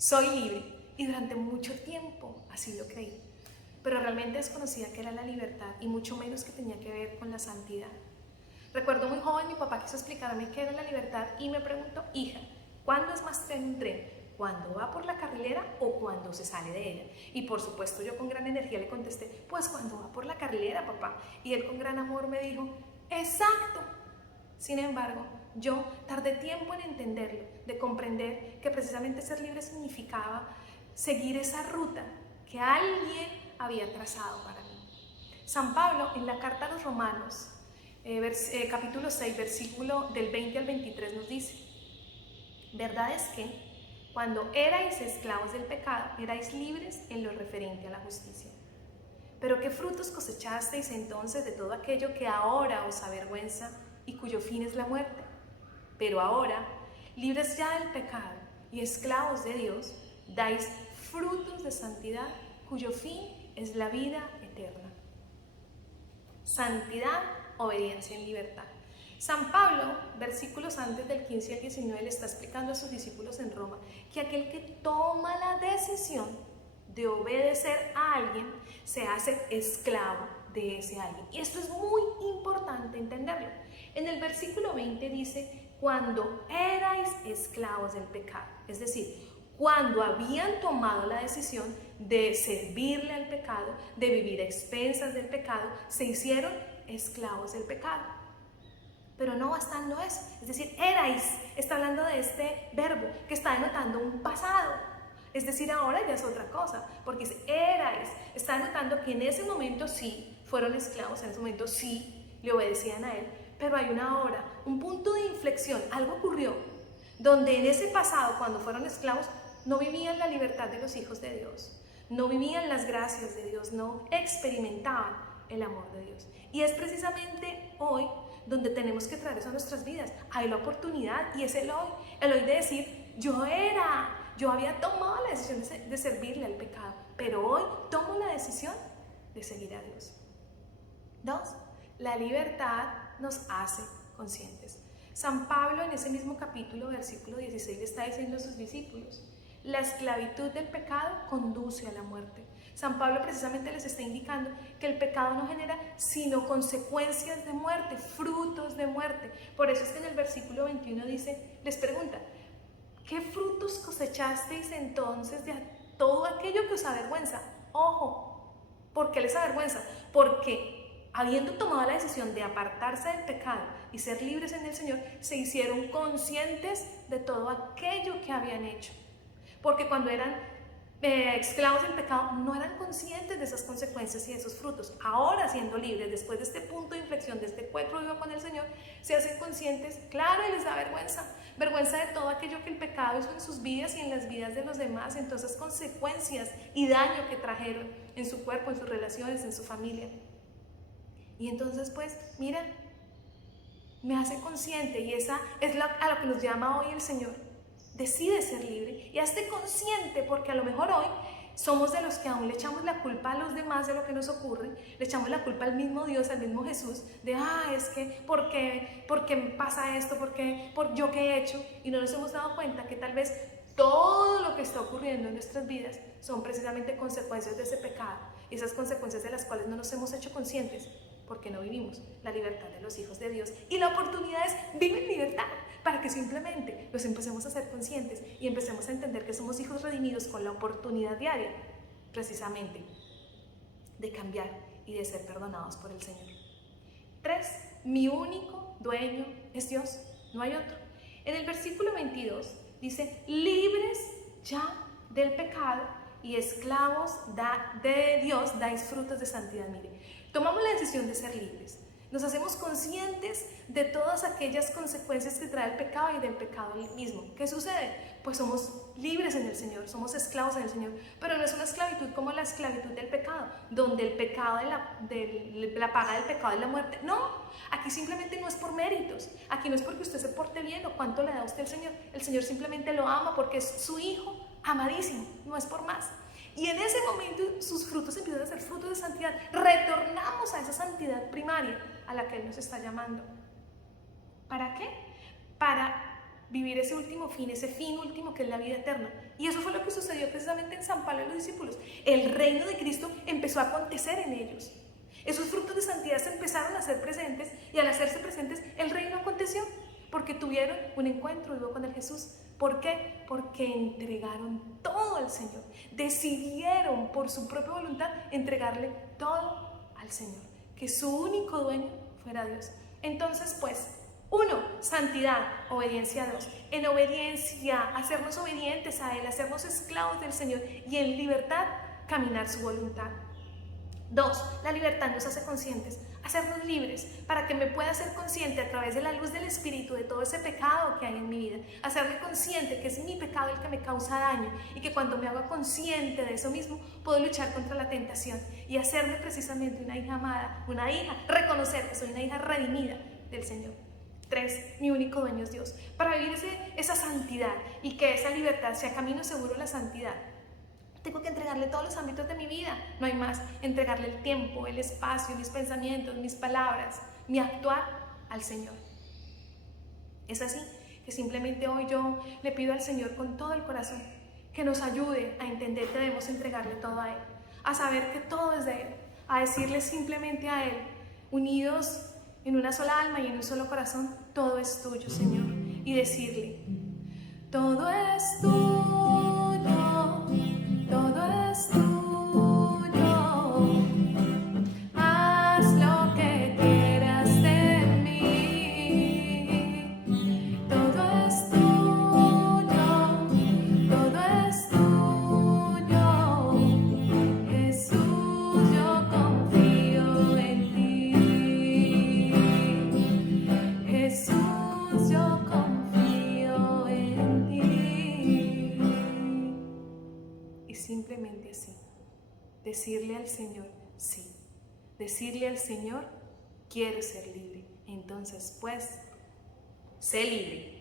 soy libre. Y durante mucho tiempo así lo creí. Pero realmente desconocía que era la libertad y mucho menos que tenía que ver con la santidad. Recuerdo muy joven, mi papá quiso explicarme qué era la libertad y me preguntó: hija, ¿cuándo es más tren un tren? ¿Cuando va por la carrilera o cuando se sale de ella? Y por supuesto yo con gran energía le contesté: pues cuando va por la carrilera, papá. Y él con gran amor me dijo: exacto. Sin embargo, yo tardé tiempo en entenderlo, de comprender que precisamente ser libre significaba seguir esa ruta que alguien había trazado para mí. San Pablo, en la carta a los Romanos, capítulo 6, versículo del 20 al 23, nos dice: verdad es que cuando erais esclavos del pecado, erais libres en lo referente a la justicia. Pero ¿qué frutos cosechasteis entonces de todo aquello que ahora os avergüenza y cuyo fin es la muerte? Pero ahora, libres ya del pecado y esclavos de Dios, dais frutos de santidad cuyo fin es la vida eterna. Santidad, obediencia en libertad. San Pablo, versículos antes del 15 al 19, le está explicando a sus discípulos en Roma que aquel que toma la decisión de obedecer a alguien se hace esclavo de ese alguien. Y esto es muy importante entenderlo. En el versículo 20 dice: cuando erais esclavos del pecado, es decir, cuando habían tomado la decisión de servirle al pecado, de vivir a expensas del pecado, se hicieron esclavos del pecado. Pero no bastando eso, es decir, erais, está hablando de este verbo que está denotando un pasado, es decir, ahora ya es otra cosa, porque es erais, está denotando que en ese momento sí fueron esclavos, en ese momento sí le obedecían a él, pero hay una hora, un punto de inflexión, algo ocurrió, donde en ese pasado, cuando fueron esclavos, no vivían la libertad de los hijos de Dios, no vivían las gracias de Dios, no experimentaban el amor de Dios. Y es precisamente hoy donde tenemos que traer eso a nuestras vidas. Hay la oportunidad y es el hoy de decir: yo había tomado la decisión de servirle al pecado, pero hoy tomo la decisión de seguir a Dios. 2. La libertad nos hace conscientes. San Pablo en ese mismo capítulo, versículo 16, le está diciendo a sus discípulos: la esclavitud del pecado conduce a la muerte. San Pablo precisamente les está indicando que el pecado no genera sino consecuencias de muerte, frutos de muerte. Por eso es que en el versículo 21 les pregunta: ¿qué frutos cosechasteis entonces de todo aquello que os avergüenza? Ojo, ¿por qué les avergüenza? Porque habiendo tomado la decisión de apartarse del pecado y ser libres en el Señor, se hicieron conscientes de todo aquello que habían hecho. Porque cuando eran esclavos del pecado, no eran conscientes de esas consecuencias y de esos frutos. Ahora, siendo libres, después de este punto de inflexión, de este encuentro vivo con el Señor, se hacen conscientes, claro, y les da vergüenza de todo aquello que el pecado hizo en sus vidas y en las vidas de los demás, en todas esas consecuencias y daño que trajeron en su cuerpo, en sus relaciones, en su familia. Y entonces, pues, mira, me hace consciente, y esa es a lo que nos llama hoy el Señor. Decide ser libre y hazte consciente, porque a lo mejor hoy somos de los que aún le echamos la culpa a los demás de lo que nos ocurre, le echamos la culpa al mismo Dios, al mismo Jesús, de es que, ¿por qué me pasa esto? ¿Por yo qué he hecho? Y no nos hemos dado cuenta que tal vez todo lo que está ocurriendo en nuestras vidas son precisamente consecuencias de ese pecado, y esas consecuencias de las cuales no nos hemos hecho conscientes, porque no vivimos la libertad de los hijos de Dios. Y la oportunidad es vivir en libertad, para que simplemente nos empecemos a ser conscientes y empecemos a entender que somos hijos redimidos con la oportunidad diaria, precisamente, de cambiar y de ser perdonados por el Señor. 3. Mi único dueño es Dios, no hay otro. En el versículo 22 dice: libres ya del pecado y esclavos de Dios, dais frutos de santidad. Mire, tomamos la decisión de ser libres. Nos hacemos conscientes de todas aquellas consecuencias que trae el pecado y del pecado mismo. ¿Qué sucede? Pues somos libres en el Señor, somos esclavos en el Señor, pero no es una esclavitud como la esclavitud del pecado, donde el pecado la paga del pecado es la muerte. No, aquí simplemente no es por méritos, aquí no es porque usted se porte bien o cuánto le da a usted el Señor simplemente lo ama porque es su hijo amadísimo, no es por más. Y en ese momento sus frutos empiezan a ser frutos de santidad. Retornamos a esa santidad primaria a la que Él nos está llamando. ¿Para qué? Para vivir ese último fin, ese fin último que es la vida eterna. Y eso fue lo que San Pablo y los discípulos. El reino de Cristo empezó a acontecer en ellos. Esos frutos de santidad se empezaron a hacer presentes y al hacerse presentes el reino aconteció porque tuvieron un encuentro luego con el Jesús. ¿Por qué? Porque entregaron todo al Señor. Decidieron por su propia voluntad entregarle todo al Señor. Que su único dueño fuera Dios. Entonces, pues, 1, santidad, obediencia a Dios. En obediencia, hacernos obedientes a Él, hacernos esclavos del Señor y en libertad, caminar su voluntad. 2, la libertad nos hace conscientes, hacernos libres para que me pueda ser consciente a través de la luz del Espíritu de todo ese pecado que hay en mi vida, hacerme consciente que es mi pecado el que me causa daño y que cuando me hago consciente de eso mismo puedo luchar contra la tentación y hacerme precisamente una hija amada, una hija, reconocer que soy una hija redimida del Señor. 3, mi único dueño es Dios, para vivir esa santidad y que esa libertad sea camino seguro a la santidad. Tengo que entregarle todos los ámbitos de mi vida, no hay más, entregarle el tiempo, el espacio, mis pensamientos, mis palabras, mi actuar al Señor. Es así que simplemente hoy yo le pido al Señor con todo el corazón que nos ayude a entender que debemos entregarle todo a Él, a saber que todo es de Él, a decirle simplemente a Él, unidos en una sola alma y en un solo corazón, todo es tuyo, Señor, y decirle, todo es tuyo. Todo es tuyo, haz lo que quieras de mí. Todo es tuyo, todo es tuyo. Jesús, yo confío en ti. Jesús, yo confío en ti. Y simplemente así, decirle al Señor, sí, decirle al Señor, quiero ser libre. Entonces, pues, sé libre.